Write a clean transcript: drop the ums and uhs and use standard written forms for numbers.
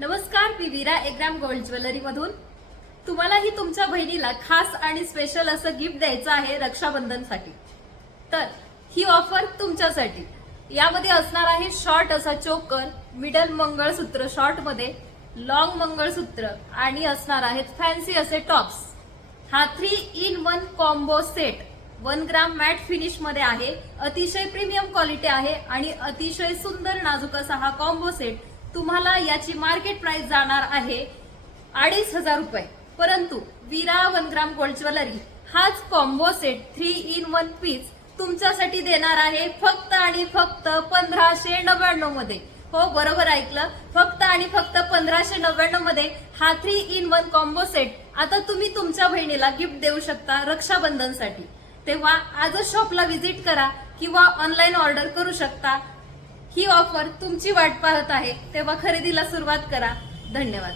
नमस्कार, मी वीरा एग्राम gold jewellery मधून तुम्हालाही तुमच्या बहिणीला खास आणि स्पेशल असं गिफ्ट द्यायचं आहे रक्षाबंधनसाठी। तर ही ऑफर तुमच्यासाठी। यामध्ये असणार आहे शॉर्ट असा चोकर, मिडल मंगळसूत्र शॉर्ट मध्ये, लॉंग मंगळसूत्र आणि असणार आहेत फॅन्सी असे टॉप्स। हा 3-in-1 कॉम्बो सेट 1 ग्राम मॅट फिनिश मध्ये आहे। अतिशय प्रीमियम क्वालिटी आहे आणि अतिशय सुंदर नाजूक असा हा कॉम्बो सेट तुम्हाला याची मार्केट प्राइस जाणार आहे 2,500 रुपये। परंतु वीरा 1 ग्राम गोल्ड ज्वेलरी हाच कॉम्बो सेट 3-in-1 पीस तुमच्यासाठी देणार आहे फक्त आणि फक्त 1599 मध्ये। हो, बरोबर ऐकलं, फक्त आणि फक्त 1599 मध्ये हा 3-in-1 कॉम्बो सेट आता तुम्ही तुमच्या बहिणीला गिफ्ट देऊ शकता रक्षाबंधनसाठी। तेव्हा आजच शॉपला व्हिजिट करा किंवा ऑनलाईन ऑर्डर करू शकता। ही ऑफर तुमची वाट पाहत आहे, तेव्हा खरेदीला सुरुवात करा। धन्यवाद।